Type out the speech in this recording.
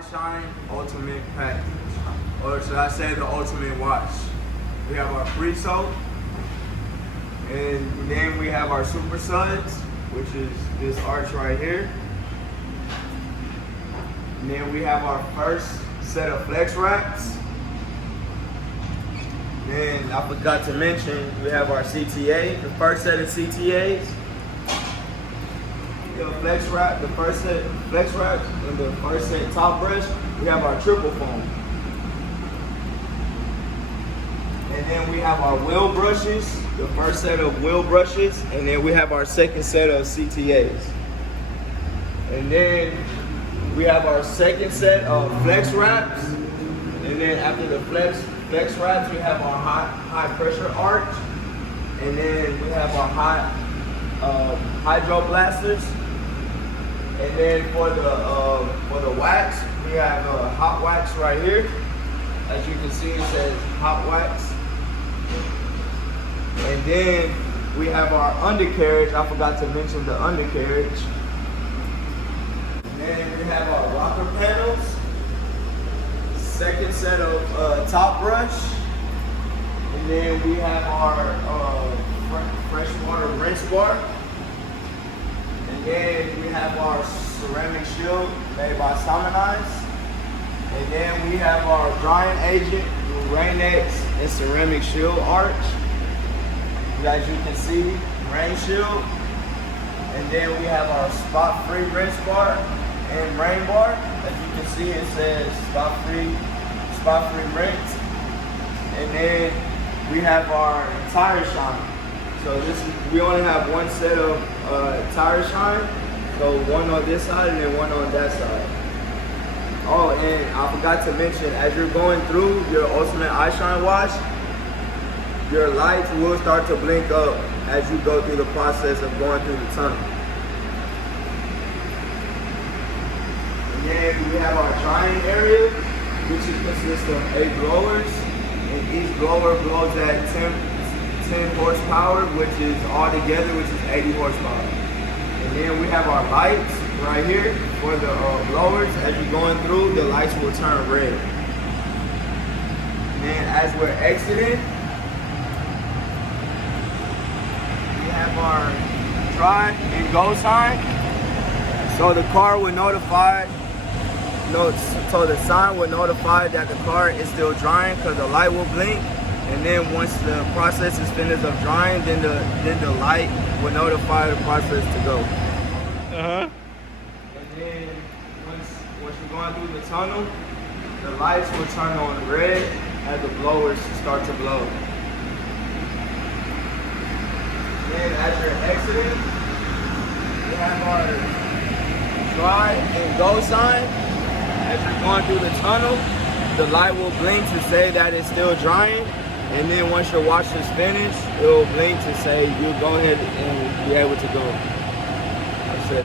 iShine Ultimate Package, or should I say the Ultimate Wash. We have our free soap, and then we have our Super Suds, which is this arch right here. And then we have our first set of flex wraps. Then I forgot to mention, we have our CTA, the first set of CTAs. The flex wrap, the first set flex wraps, and the first set top brush. We have our triple foam. And then we have our wheel brushes, the first set of wheel brushes, and then we have our second set of CTAs. And then we have our second set of flex wraps, and then after the flex wraps, we have our high pressure arch, and then we have our hydro blasters, and then for the wax, we have hot wax right here. As you can see, it says hot wax. And then we have our undercarriage. I forgot to mention the undercarriage. And then we have our rocker panels. Second set of top brush. And then we have our freshwater rinse bar. And then we have our ceramic shield made by Simoniz. And then we have our drying agent, Rain-X and ceramic shield arch. As you can see, rain shield. And then we have our spot-free rinse bar and rain bar. As you can see, it says spot-free rinse. And then we have our tire shine. So we only have one set of tire shine. So one on this side and then one on that side. Oh, and I forgot to mention, as you're going through your Ultimate iShine wash, your lights will start to blink up as you go through the process of going through the tunnel. And then we have our drying area, which consists of 8 blowers, and each blower blows at 10 horsepower, which is all together, which is 80 horsepower. And then we have our lights right here for the blowers. As you're going through, the lights will turn red. And then as we're exiting, have our dry and go sign. So the car will notify, so the sign will notify that the car is still drying because the light will blink. And then once the process is finished of drying, then the light will notify the process to go. And then once you're going through the tunnel, the lights will turn on red as the blowers start to blow. Then as you're exiting, we have our dry and go sign. As you're going through the tunnel, the light will blink to say that it's still drying. And then once your wash is finished, it will blink to say you'll go ahead and be able to go.